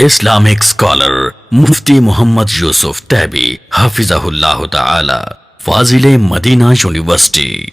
Islamic scholar Mufti Muhammad Yusuf Tabi Hafizahullah Ta'ala, Fazil Madina University.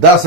10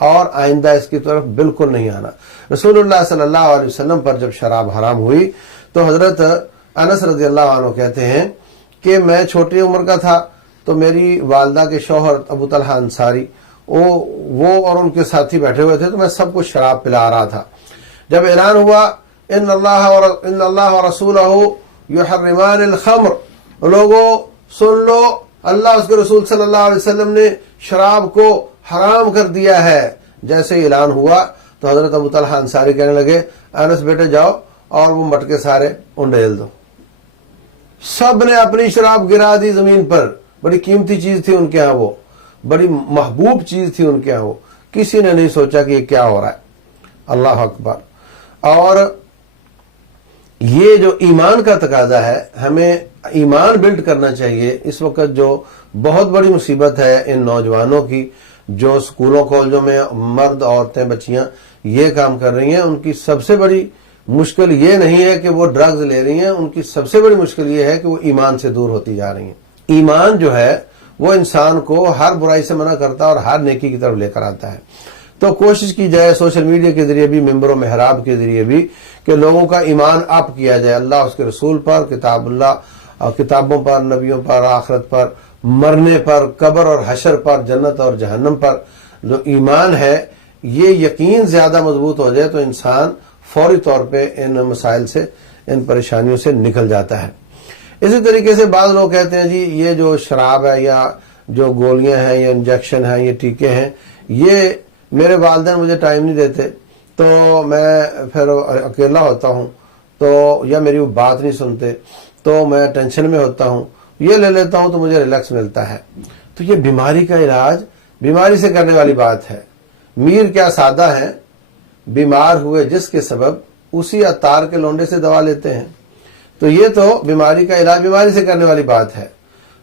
اور آئندہ اس کی طرف بالکل نہیں آنا۔ رسول اللہ صلی اللہ علیہ وسلم پر جب شراب حرام ہوئی تو حضرت انس رضی اللہ عنہ کہتے ہیں کہ میں چھوٹی عمر کا تھا تو میری والدہ کے شوہر ابو طلحہ انصاری وہ اور ان کے ساتھی بیٹھے ہوئے تھے، تو میں سب کو شراب پلا رہا تھا۔ جب اعلان ہوا ان اللہ ورسولہ یحرمان الخمر، لوگوں سن لو، اللہ اس کے رسول صلی اللہ علیہ وسلم نے شراب کو حرام کر دیا ہے، جیسے ہی اعلان ہوا تو حضرت ابو طلحہ انصاری کہنے لگے انس بیٹے جاؤ اور وہ مٹکے سارے انڈیل دو۔ سب نے اپنی شراب گرا دی زمین پر، بڑی قیمتی چیز تھی ان کے ہاں، وہ بڑی محبوب چیز تھی ان کے ہاں، وہ کسی نے نہیں سوچا کہ یہ کیا ہو رہا ہے۔ اللہ اکبر۔ اور یہ جو ایمان کا تقاضا ہے، ہمیں ایمان بلڈ کرنا چاہیے۔ اس وقت جو بہت بڑی مصیبت ہے ان نوجوانوں کی جو سکولوں کالجوں میں مرد عورتیں بچیاں یہ کام کر رہی ہیں، ان کی سب سے بڑی مشکل یہ نہیں ہے کہ وہ ڈرگز لے رہی ہیں، ان کی سب سے بڑی مشکل یہ ہے کہ وہ ایمان سے دور ہوتی جا رہی ہیں۔ ایمان جو ہے وہ انسان کو ہر برائی سے منع کرتا ہے اور ہر نیکی کی طرف لے کر آتا ہے۔ تو کوشش کی جائے سوشل میڈیا کے ذریعے بھی، ممبر و محراب کے ذریعے بھی، کہ لوگوں کا ایمان اپ کیا جائے اللہ اس کے رسول پر، کتاب اللہ اور کتابوں پر، نبیوں پر، آخرت پر، مرنے پر، قبر اور حشر پر، جنت اور جہنم پر۔ جو ایمان ہے یہ یقین زیادہ مضبوط ہو جائے تو انسان فوری طور پہ ان مسائل سے، ان پریشانیوں سے نکل جاتا ہے۔ اسی طریقے سے بعض لوگ کہتے ہیں جی یہ جو شراب ہے یا جو گولیاں ہیں یا انجیکشن ہیں، یہ ٹیکے ہیں، یہ میرے والدین مجھے ٹائم نہیں دیتے تو میں پھر اکیلا ہوتا ہوں تو یا میری وہ بات نہیں سنتے تو میں ٹینشن میں ہوتا ہوں، یہ لے لیتا ہوں تو مجھے ریلیکس ملتا ہے۔ تو یہ بیماری کا علاج بیماری سے کرنے والی بات ہے۔ میر کیا سادہ ہیں، بیمار ہوئے جس کے سبب اسی عطار کے لونڈے سے دوا لیتے ہیں۔ تو یہ تو بیماری کا علاج بیماری سے کرنے والی بات ہے۔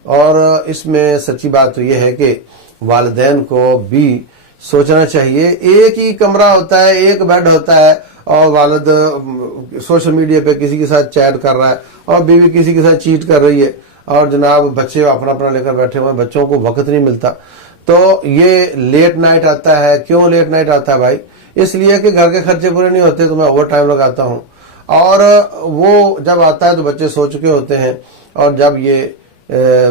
اور اس میں سچی بات تو یہ ہے کہ والدین کو بھی سوچنا چاہیے، ایک ہی کمرہ ہوتا ہے، ایک بیڈ ہوتا ہے، اور والد سوشل میڈیا پہ کسی کے ساتھ چیٹ کر رہا ہے اور بیوی کسی کے ساتھ چیٹ کر رہی ہے، اور جناب بچے اپنا اپنا لے کر بیٹھے ہوئے ہیں، بچوں کو وقت نہیں ملتا۔ تو یہ لیٹ نائٹ آتا ہے۔ کیوں لیٹ نائٹ آتا ہے بھائی؟ اس لیے کہ گھر کے خرچے پورے نہیں ہوتے تو میں اوور ٹائم لگاتا ہوں، اور وہ جب آتا ہے تو بچے سو چکے ہوتے ہیں، اور جب یہ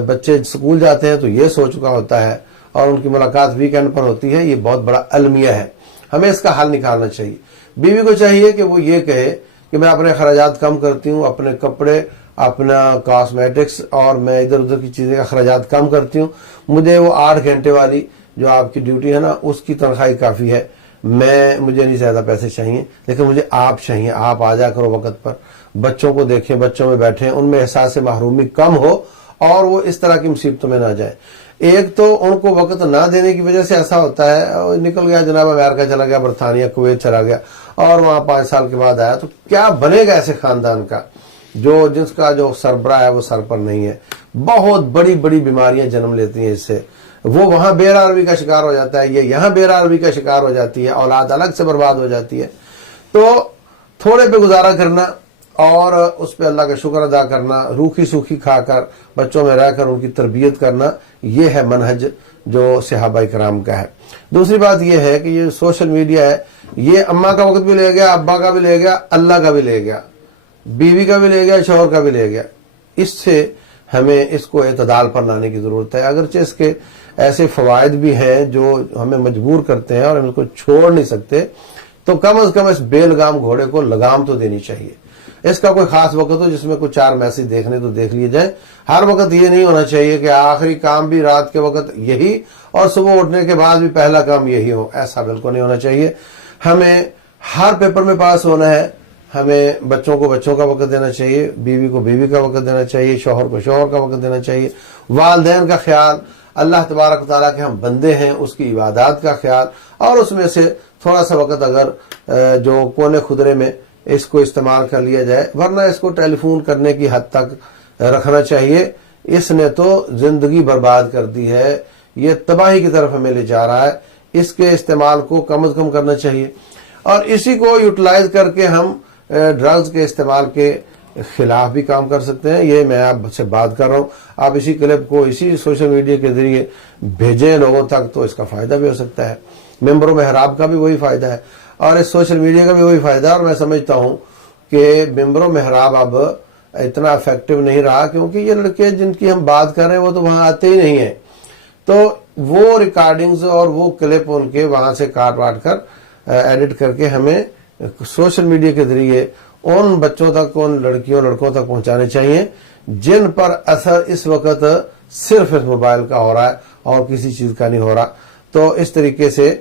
بچے اسکول جاتے ہیں تو یہ سو چکا ہوتا ہے، اور ان کی ملاقات ویکینڈ پر ہوتی ہے۔ یہ بہت بڑا المیہ ہے، ہمیں اس کا حل نکالنا چاہیے۔ بیوی کو چاہیے کہ وہ یہ کہے کہ میں اپنے اخراجات کم کرتی ہوں، اپنے کپڑے، اپنا کاسمیٹکس اور میں ادھر ادھر کی چیزیں اخراجات کم کرتی ہوں، مجھے وہ 8 گھنٹے والی جو آپ کی ڈیوٹی ہے نا اس کی تنخواہ کافی ہے، مجھے نہیں زیادہ پیسے چاہیے، لیکن مجھے آپ چاہیے، آپ آ جا کرو وقت پر، بچوں کو دیکھیں، بچوں میں بیٹھیں، ان میں احساس محرومی کم ہو اور وہ اس طرح کی مصیبتوں میں نہ جائیں۔ ایک تو ان کو وقت نہ دینے کی وجہ سے ایسا ہوتا ہے، نکل گیا جناب امریکہ چلا گیا، برطانیہ، کویت چلا گیا، اور وہاں 5 سال کے بعد آیا، تو کیا بنے گا ایسے خاندان کا جس کا جو سربراہ ہے وہ سر پر نہیں ہے؟ بہت بڑی بڑی بیماریاں جنم لیتی ہیں اس سے۔ وہ وہاں بے راروی کا شکار ہو جاتا ہے، یہ یہاں بے راروی کا شکار ہو جاتی ہے، اولاد الگ سے برباد ہو جاتی ہے۔ تو تھوڑے پہ گزارا کرنا اور اس پہ اللہ کا شکر ادا کرنا، روکھی سوکھی کھا کر بچوں میں رہ کر ان کی تربیت کرنا، یہ ہے منہج جو صحابہ کرام کا ہے۔ دوسری بات یہ ہے کہ یہ سوشل میڈیا ہے، یہ اماں کا وقت بھی لے گیا، ابا کا بھی لے گیا، اللہ کا بھی لے گیا، بیوی کا بھی لے گیا، شوہر کا بھی لے گیا۔ اس سے ہمیں اس کو اعتدال پر لانے کی ضرورت ہے۔ اگرچہ اس کے ایسے فوائد بھی ہیں جو ہمیں مجبور کرتے ہیں اور ہم اس کو چھوڑ نہیں سکتے، تو کم از کم اس بے لگام گھوڑے کو لگام تو دینی چاہیے۔ اس کا کوئی خاص وقت ہو جس میں کوئی 4 میسج دیکھنے تو دیکھ لیے جائیں۔ ہر وقت یہ نہیں ہونا چاہیے کہ آخری کام بھی رات کے وقت یہی اور صبح اٹھنے کے بعد بھی پہلا کام یہی ہو، ایسا بالکل نہیں ہونا چاہیے۔ ہمیں ہر پیپر میں پاس ہونا ہے، ہمیں بچوں کو بچوں کا وقت دینا چاہیے، بیوی کو بیوی کا وقت دینا چاہیے، شوہر کو شوہر کا وقت دینا چاہیے، والدین کا خیال، اللہ تبارک و تعالیٰ کے ہم بندے ہیں اس کی عبادات کا خیال، اور اس میں سے تھوڑا سا وقت اگر جو کونے خدرے میں اس کو استعمال کر لیا جائے، ورنہ اس کو ٹیلی فون کرنے کی حد تک رکھنا چاہیے۔ اس نے تو زندگی برباد کر دی ہے، یہ تباہی کی طرف ہمیں لے جا رہا ہے، اس کے استعمال کو کم از کم کرنا چاہیے، اور اسی کو یوٹیلائز کر کے ہم ڈرگز کے استعمال کے خلاف بھی کام کر سکتے ہیں۔ یہ میں آپ سے بات کر رہا ہوں، آپ اسی کلپ کو اسی سوشل میڈیا کے ذریعے بھیجیں لوگوں تک تو اس کا فائدہ بھی ہو سکتا ہے۔ ممبر و محراب کا بھی وہی فائدہ ہے اور اس سوشل میڈیا کا بھی وہی فائدہ ہے. اور میں سمجھتا ہوں کہ ممبر و محراب اب اتنا افیکٹو نہیں رہا کیونکہ یہ لڑکے جن کی ہم بات کر رہے ہیں وہ تو وہاں آتے ہی نہیں ہیں. تو وہ ریکارڈنگز اور وہ کلپ ان کے وہاں سے کاٹ واٹ کر ایڈٹ کر کے ہمیں سوشل میڈیا کے ذریعے ان بچوں تک ان لڑکیوں لڑکوں تک پہنچانے چاہیے جن پر اثر اس وقت صرف اس موبائل کا ہو رہا ہے اور کسی چیز کا نہیں ہو رہا. تو اس طریقے سے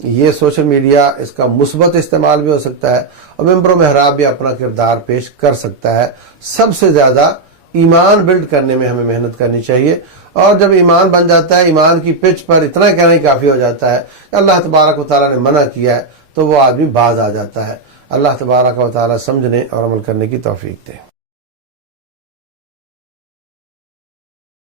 یہ سوشل میڈیا اس کا مثبت استعمال بھی ہو سکتا ہے اور ممبر و محراب بھی اپنا کردار پیش کر سکتا ہے. سب سے زیادہ ایمان بلڈ کرنے میں ہمیں محنت کرنی چاہیے اور جب ایمان بن جاتا ہے ایمان کی پچ پر اتنا کہنا ہی کافی ہو جاتا ہے کہ اللہ تبارک و تعالیٰ نے منع کیا ہے تو وہ آدمی باز آ جاتا ہے. اللہ تبارک و تعالیٰ سمجھنے اور عمل کرنے کی توفیق دے.